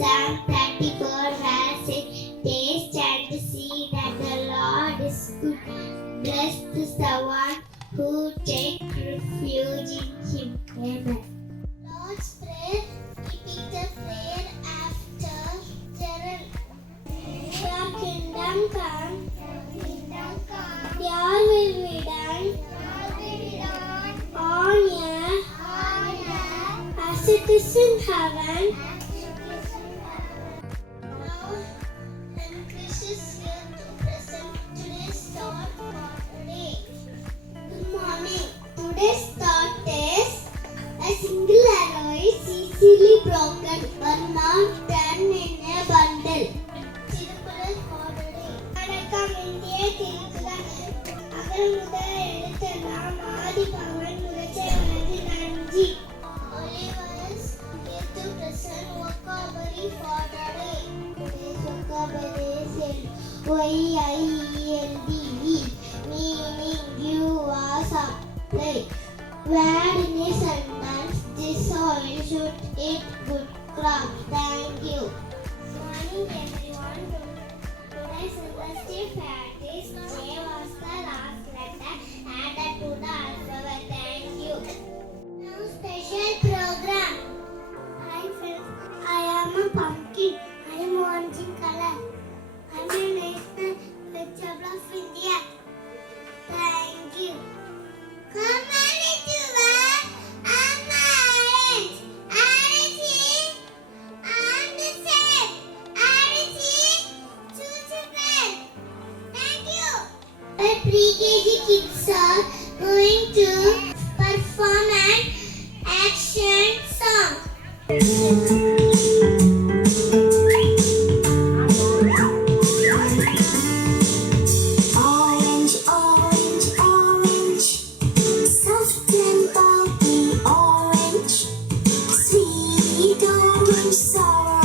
Psalm 34 verse 8. Taste and see that the Lord is good. Blessed is the one who takes refuge in Him. Amen. Lord's Prayer. Repeat the prayer after Gerald. Your kingdom come. Your will be done. On earth as it is in heaven. Now, Chris is here to present today's thought for today. Good morning. Today's thought is: a single arrow is easily broken but not done in a bundle. Circular for today. வணக்கம் இந்திய திருக்குறள். அகல் முதல் எழுத்தெல்லாம் ஆதி பகவன் முதற்சே உனது நன்றி. Oliver's here to present vocabulary for today. Today's vocabulary is YIELD, meaning give or supply. Word in a sentence: this soil should eat good crops. Thank you. Morning everyone. Today's interesting fact is J was the last letter added to the alphabet. Thank you. Now special program. Hi friends, I am a pumpkin. I am orange in color. I am a national vegetable of India. Thank you. Come on into work. I'm orange. Orange. I'm the same. Orange. Choose a friend. Thank you. The PreKG kids are going to perform an action song. Orange, orange, orange, soft and pulpy orange, sweet orange, sour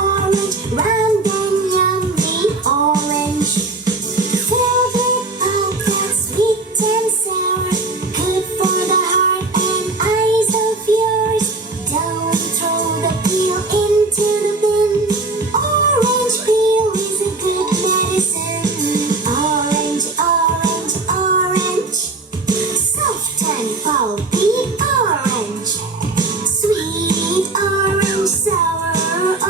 orange, round and yummy orange, filled with pulp that's sweet and sour, good for the heart and eyes of yours. Don't throw the peel into the bin. Orange peel is a good medicine. Orange, orange, orange, soft and pulpy orange, sweet orange, sour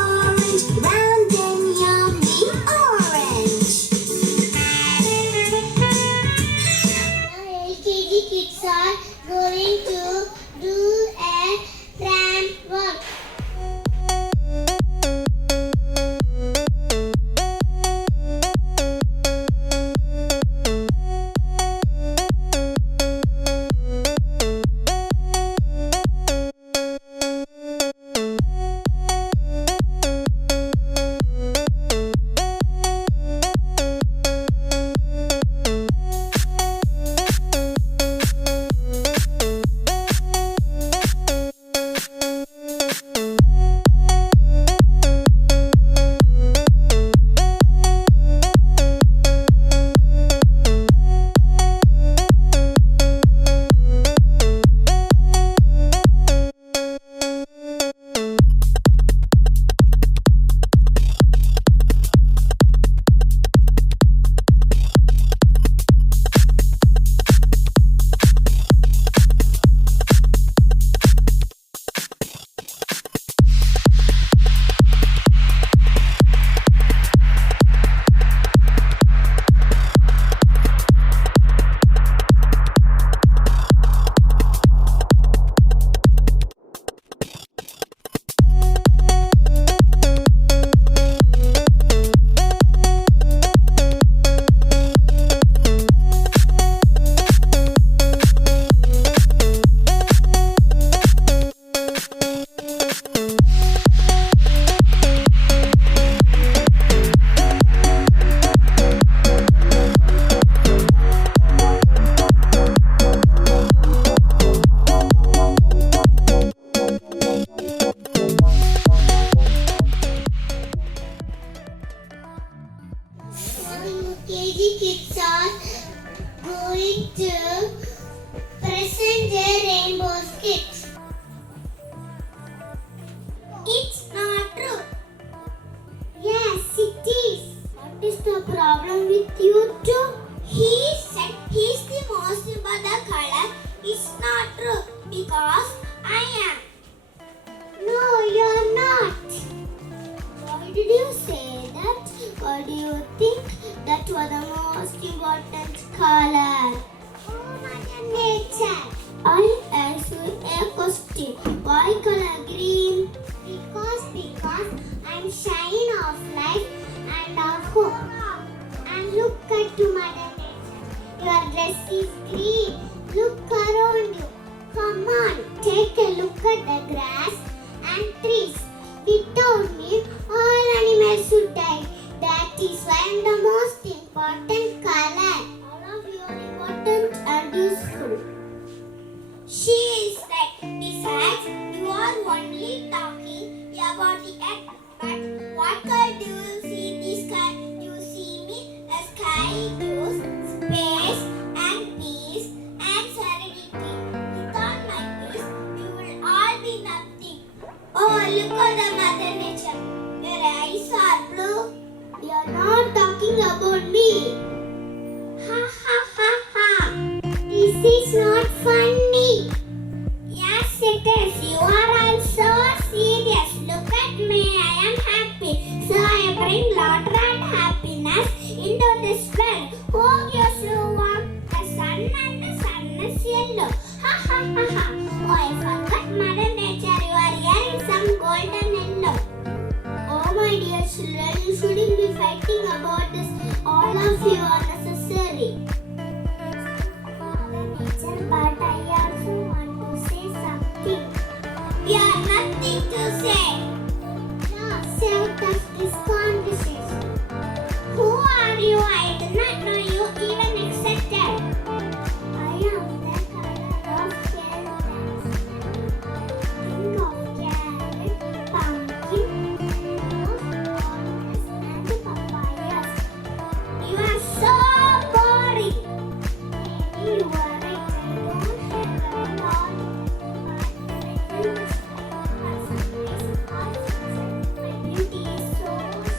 orange, round and yummy orange. Now LKG kids are going to do a ramp walk. to the most important color. Oh, Mother Nature. I ask you a question. Why color green? Because I'm shine of life and of hope. And look at to Mother Nature. Your dress is green. Look around you. Come on, take a look at the grass and trees. Without me, all animals would die. That is why I'm the most important color. All of you are important and useful. She is right. Besides, you are only talking about the earth. But what color do you see the sky? You see me? A sky gives space and peace and serenity. Without my peace, you will all be nothing. Oh, look at the Mother Nature. Your eyes are blue. You are not talking about me. Ha ha ha ha. This is not funny. Yes, it is. You are all so serious. Look at me. I am happy. So I bring laughter and happiness into this world. Oh, you so warm. The sun and the sun is yellow. Ha ha ha ha. Oh, I forgot Mother Nature. You are wearing some golden yellow. Oh, my dear children, you shouldn't be fighting about this. All of you are necessary. Mother Nature, but I also want to say something. You have nothing to say. No, save us this conversation. Who are you? I do not know you even accepted. I am the color of carrots. Think of carrot, pumpkin, oranges, and papayas. You are so boring. Maybe you are right. I don't have a lot, but I feel much like some places are sunset. My beauty is so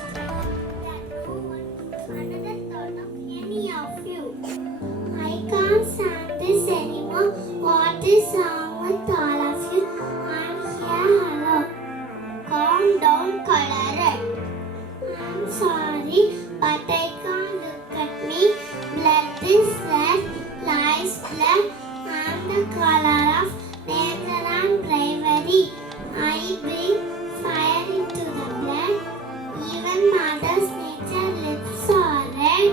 strong that no one thinks another thought of any of you. I can't stand this anymore. What is wrong with all of you? I'm here, hello. Calm down, color. I'm sorry, but I can't look at me. Blood is red, lies blood. I'm the color of danger and bravery. I bring fire into the blood. Even Mother's Nature lips are red.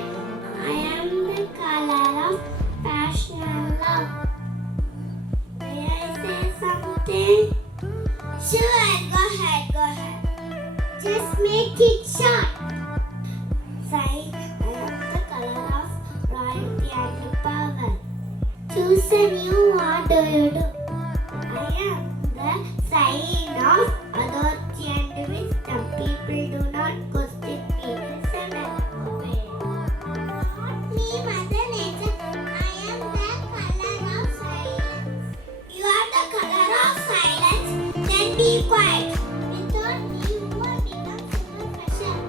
I am the color of passion and love. May I say something? Sure, go ahead. Just make it short. Say, I am the color of royalty and power. Choose a new, what do you do? I am the sign of authority and wisdom. People do not question me. Listen and obey. Not me, Mother Nature. I am the color of silence. You are the color of silence. Then be quiet. Without me, you will become superficial.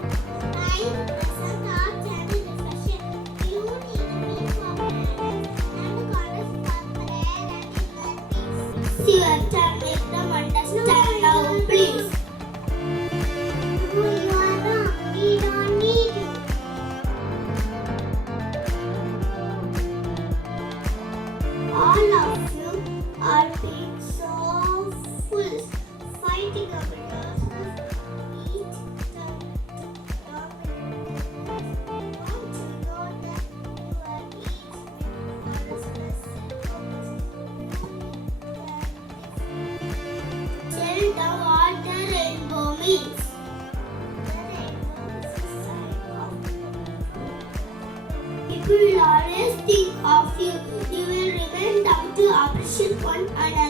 Time, present, thoughts, and reflection. You need me for guidance and goddess for prayer and inner peace. See your turn, make them understand now, please. No, you are wrong. We don't need you. All of you are being so foolish, fighting over yourself. Each turn to dominate. Don't you know that you are each meant for a specific purpose? Tell them what the rainbow means. The rainbow is a sign of people will always think of you. You will remain down to appreciate one another.